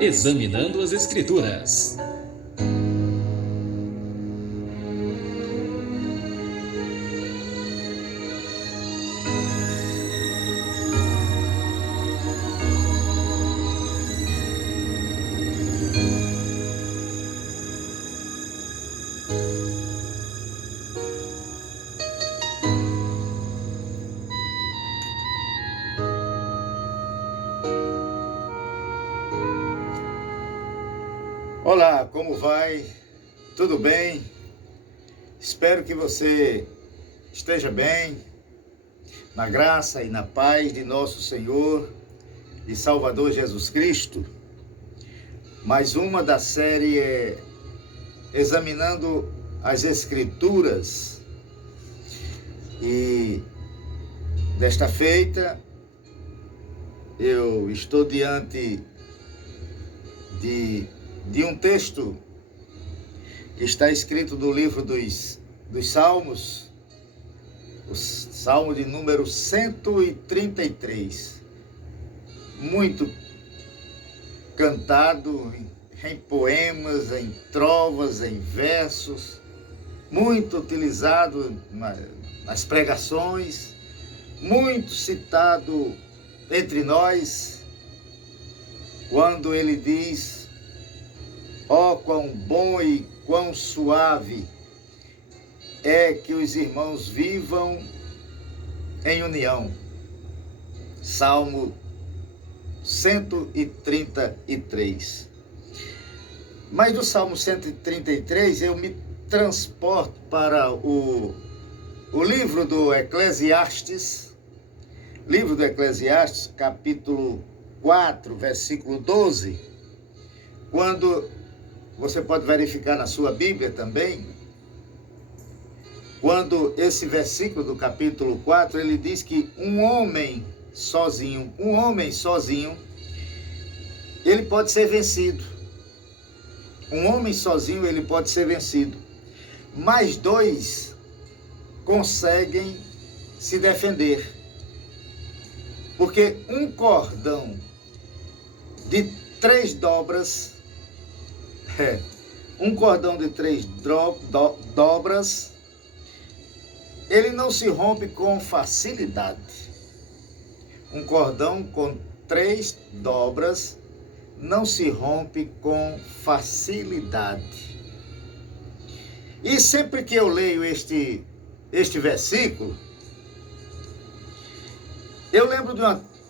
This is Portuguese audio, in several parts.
Examinando as Escrituras. Olá, como vai? Tudo bem? Espero que você esteja bem, na graça e na paz de nosso Senhor e Salvador Jesus Cristo. Mais uma da série Examinando as Escrituras. E desta feita, eu estou diante de um texto que está escrito no livro dos Salmos, o Salmo de número 133, muito cantado em poemas, em trovas, em versos, muito utilizado nas pregações, muito citado entre nós, quando ele diz: ó, quão bom e quão suave é que os irmãos vivam em união. Salmo 133. Mas do Salmo 133 eu me transporto para o livro do Eclesiastes, capítulo 4, versículo 12, quando você pode verificar na sua Bíblia também, quando esse versículo do capítulo 4, ele diz que um homem sozinho, ele pode ser vencido. Um homem sozinho, ele pode ser vencido. Mas dois conseguem se defender. Porque um cordão de 3 dobras, dobras, ele não se rompe com facilidade. Um cordão com 3 dobras não se rompe com facilidade. E sempre que eu leio este versículo, eu lembro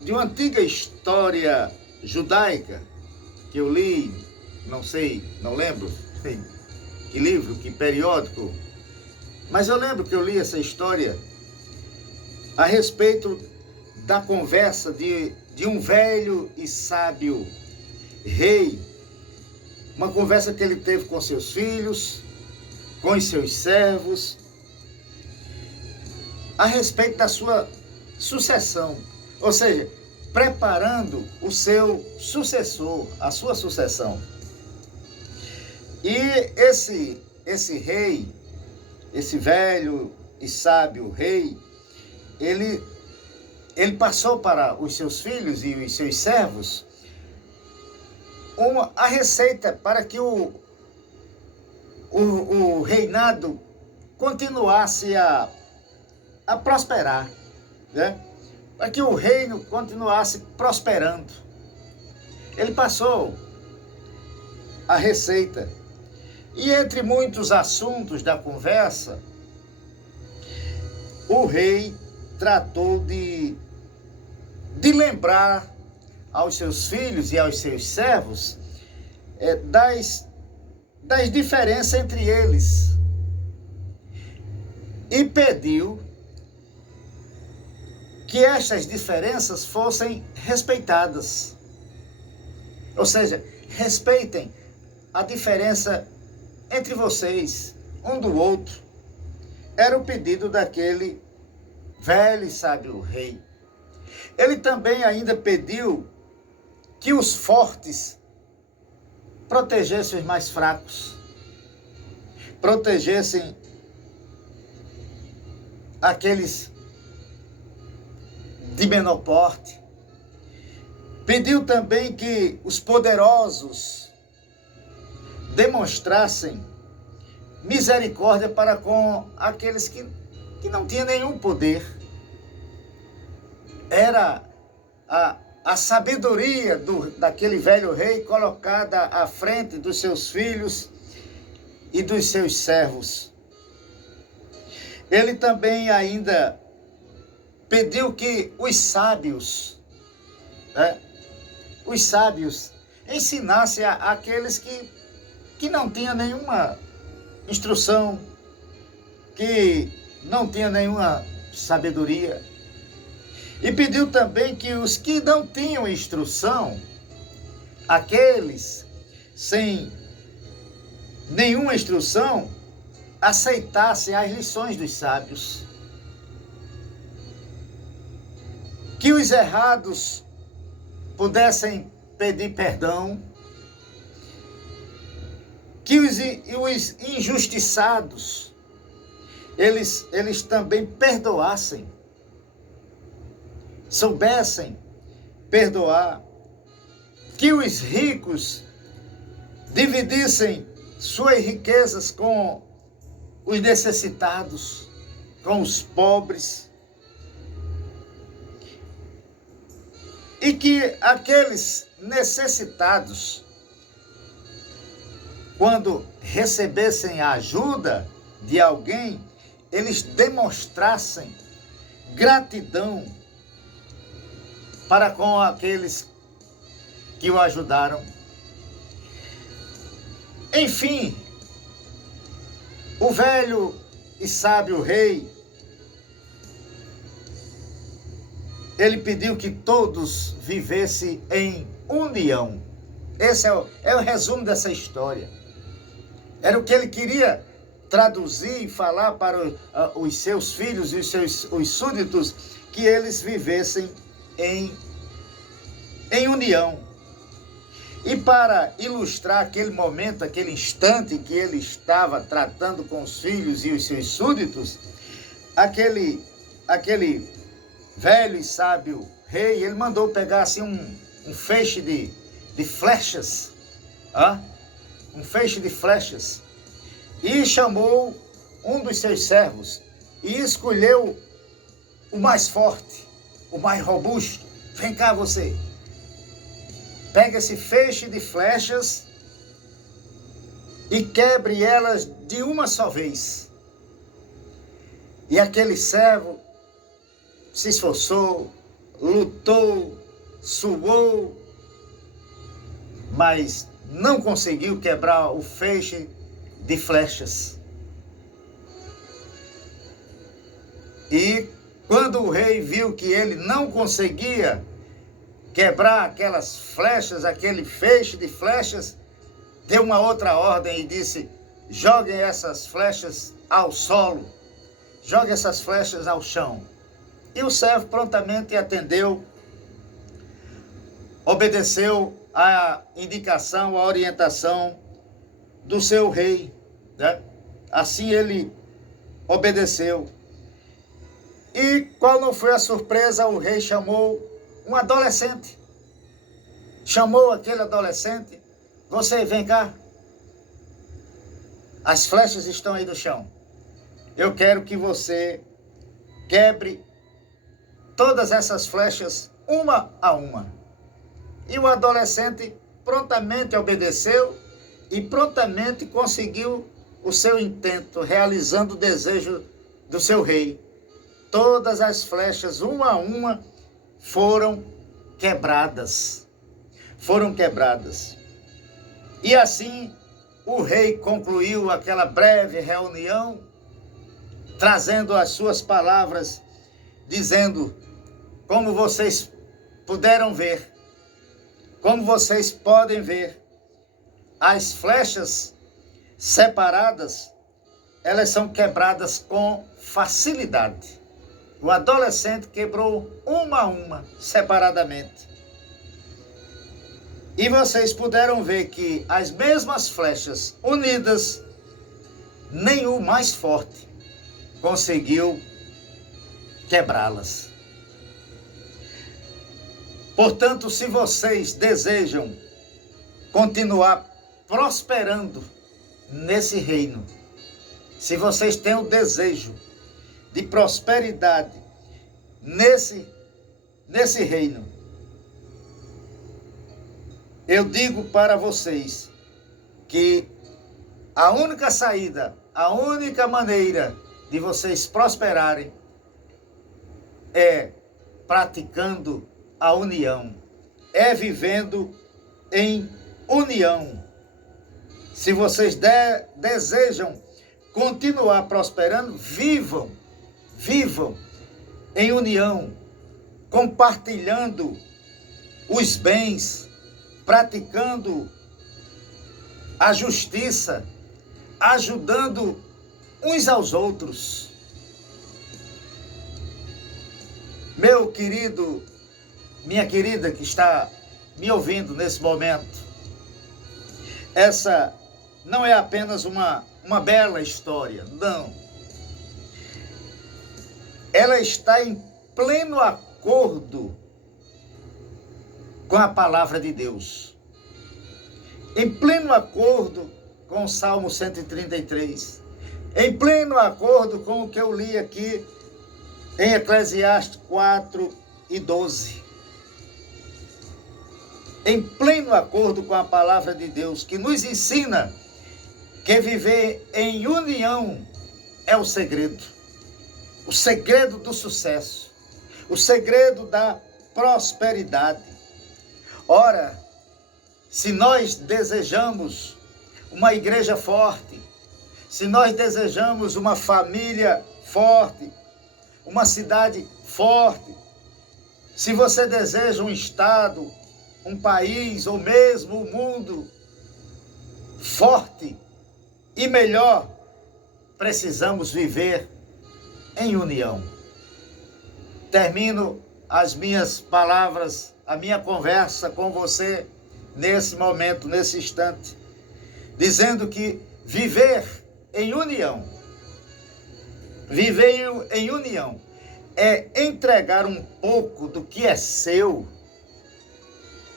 de uma antiga história judaica que eu li, não lembro que livro, que periódico, mas eu lembro que eu li essa história a respeito da conversa de um velho e sábio rei, uma conversa que ele teve com seus filhos, com os seus servos, a respeito da sua sucessão, ou seja, preparando o seu sucessor, a sua sucessão. E esse rei, esse velho e sábio rei, ele passou para os seus filhos e os seus servos a receita para que o reinado continuasse a prosperar, né? Para que o reino continuasse prosperando. Ele passou a receita. E entre muitos assuntos da conversa, o rei tratou de lembrar aos seus filhos e aos seus servos das diferenças entre eles. E pediu que estas diferenças fossem respeitadas. Ou seja, respeitem a diferença entre vocês, um do outro. Era o pedido daquele velho e sábio rei. Ele também ainda pediu que os fortes protegessem os mais fracos, protegessem aqueles de menor porte, Pediu também que os poderosos demonstrassem misericórdia para com aqueles que não tinham nenhum poder. Era a sabedoria daquele velho rei colocada à frente dos seus filhos e dos seus servos. Ele também ainda pediu que os sábios ensinassem àqueles que não tinham nenhuma instrução, que não tinham nenhuma sabedoria. E pediu também que os que não tinham instrução, aqueles sem nenhuma instrução, aceitassem as lições dos sábios. Que os errados pudessem pedir perdão, que os injustiçados, eles também perdoassem, soubessem perdoar, que os ricos dividissem suas riquezas com os necessitados, com os pobres, e que aqueles necessitados, quando recebessem a ajuda de alguém, eles demonstrassem gratidão para com aqueles que o ajudaram. Enfim, o velho e sábio rei, ele pediu que todos vivessem em união. Esse é o resumo dessa história. Era o que ele queria traduzir e falar para os seus filhos e os súditos, que eles vivessem em união. E para ilustrar aquele momento, aquele instante em que ele estava tratando com os filhos e os seus súditos, aquele velho e sábio rei, ele mandou pegar assim um feixe de flechas, um feixe de flechas, e chamou um dos seus servos e escolheu o mais forte, o mais robusto. Vem cá você, pega esse feixe de flechas e quebre elas de uma só vez. E aquele servo se esforçou, lutou, suou, mas não conseguiu quebrar o feixe de flechas. E quando o rei viu que ele não conseguia quebrar aquelas flechas, aquele feixe de flechas, deu uma outra ordem e disse: joguem essas flechas ao solo, joguem essas flechas ao chão. E o servo prontamente atendeu, obedeceu à indicação, à orientação do seu rei, né? Assim ele obedeceu. E qual não foi a surpresa? O rei chamou um adolescente. Chamou aquele adolescente: você, vem cá. As flechas estão aí no chão. Eu quero que você quebre todas essas flechas, uma a uma. E o adolescente prontamente obedeceu e prontamente conseguiu o seu intento, realizando o desejo do seu rei. Todas as flechas, uma a uma, foram quebradas. Foram quebradas. E assim o rei concluiu aquela breve reunião, trazendo as suas palavras, dizendo: como vocês puderam ver, como vocês podem ver, as flechas separadas, elas são quebradas com facilidade. O adolescente quebrou uma a uma, separadamente. E vocês puderam ver que as mesmas flechas unidas, nem o mais forte conseguiu quebrá-las. Portanto, se vocês desejam continuar prosperando nesse reino, se vocês têm o desejo de prosperidade nesse reino, eu digo para vocês que a única saída, a única maneira de vocês prosperarem é praticando a união, é vivendo em união. Se vocês desejam continuar prosperando, vivam em união, compartilhando os bens, praticando a justiça, ajudando uns aos outros. Meu querido, minha querida que está me ouvindo nesse momento, essa não é apenas uma bela história, não. Ela está em pleno acordo com a palavra de Deus, em pleno acordo com o Salmo 133, em pleno acordo com o que eu li aqui em Eclesiastes 4:12, em pleno acordo com a palavra de Deus, que nos ensina que viver em união é o segredo do sucesso, o segredo da prosperidade. Ora, se nós desejamos uma igreja forte, se nós desejamos uma família forte, uma cidade forte, se você deseja um estado, um país ou mesmo o mundo forte e melhor, precisamos viver em união. Termino as minhas palavras, a minha conversa com você nesse momento, nesse instante, dizendo que viver em união é entregar um pouco do que é seu,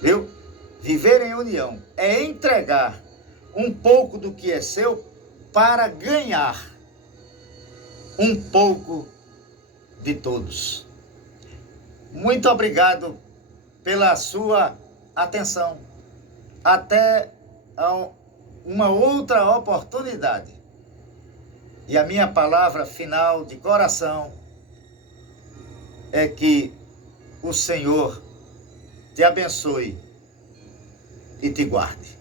viu? Viver em união é entregar um pouco do que é seu para ganhar um pouco de todos. Muito obrigado pela sua atenção. Até uma outra oportunidade. E a minha palavra final de coração é que o Senhor te abençoe e te guarde.